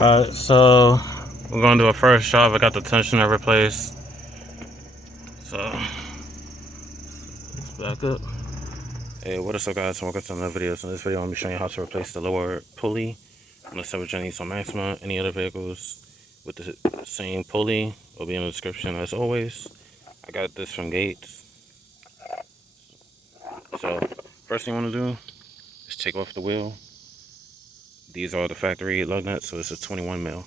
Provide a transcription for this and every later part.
Alright, so we're gonna do a first job. I got the tensioner replaced. So let's back up. Hey, what is up guys, and welcome to another video. So in this video I'm gonna be showing you how to replace the lower pulley on the 7th gen Nissan Maxima. Any other vehicles with the same pulley will be in the description as always. I got this from Gates. So first thing you want to do is take off the wheel. These are the factory lug nuts, so this is 21 mil.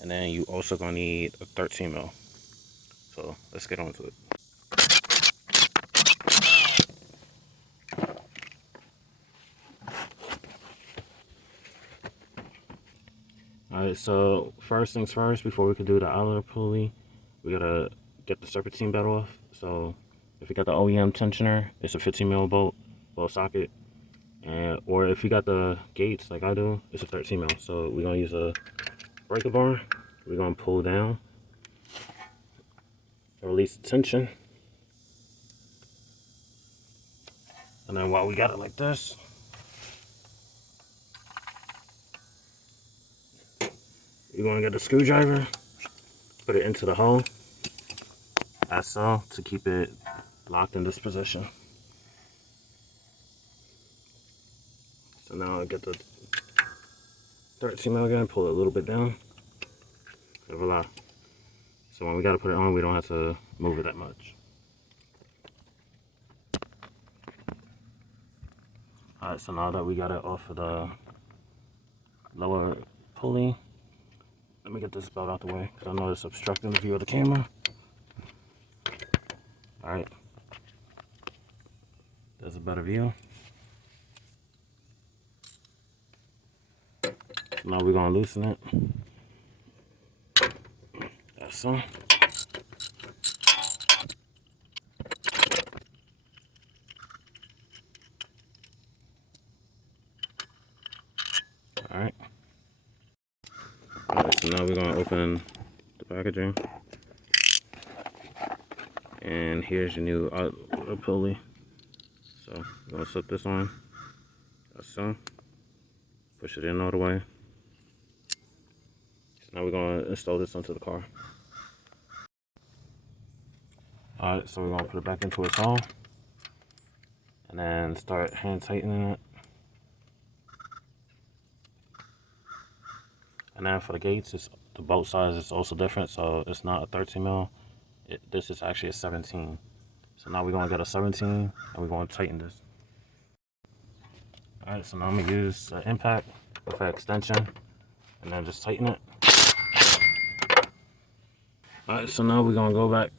And then you also gonna need a 13 mil. So let's get on to it. Alright, so first things first, before we can do the outer pulley, we gotta get the serpentine belt off. So if you got the OEM tensioner, it's a 15 mil bolt socket. Or if you got the Gates like I do, it's a 13 mil. So we're gonna use a breaker bar. We're gonna pull down to release the tension. And then while we got it like this, you're gonna get a screwdriver, put it into the hole, as so, to keep it locked in this position. So now I get the 13 mil again, pull it a little bit down. Voila. So when we gotta put it on, we don't have to move it that much. Alright, so now that we got it off of the lower pulley, let me get this belt out the way, because I know it's obstructing the view of the camera. Alright. There's a better view. So now we're going to loosen it. That's so. Alright. Alright, so now we're going to open the packaging. And here's your new outer pulley. So we're going to slip this on. That's so. Push it in all the way. So now we're going to install this onto the car. Alright, so we're going to put it back into its hole. And then start hand tightening it. And then for the Gates, the bolt size is also different, so it's not a 13 mil. This is actually a 17. So now we're going to get a 17, and we're going to tighten this. Alright, so now I'm going to use an impact with an extension, and then just tighten it. Alright, so now we're going to go back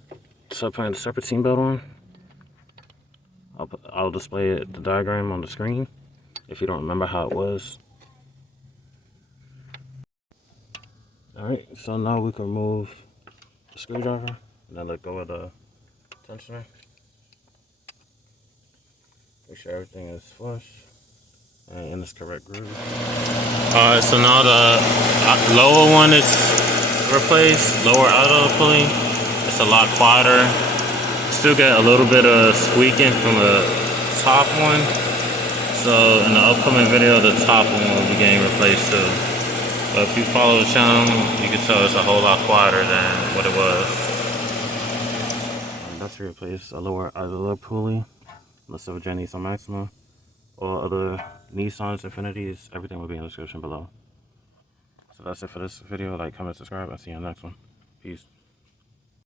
to putting the serpentine belt on. I'll display the diagram on the screen if you don't remember how it was. Alright, so now we can remove the screwdriver and then let go of the tensioner. Make sure everything is flush and in its correct groove. Alright, so now the lower one is replaced, lower outer pulley. It's a lot quieter. Still get a little bit of squeaking from the top one. So in the upcoming video, the top one will be getting replaced too. But if you follow the channel, you can tell it's a whole lot quieter than what it was. That's to replace a lower outer pulley on the 7th gen Nissan Maxima. All other Nissans, Infinitis, everything will be in the description below. So that's it for this video. Like, comment, subscribe. I'll see you in the next one. Peace.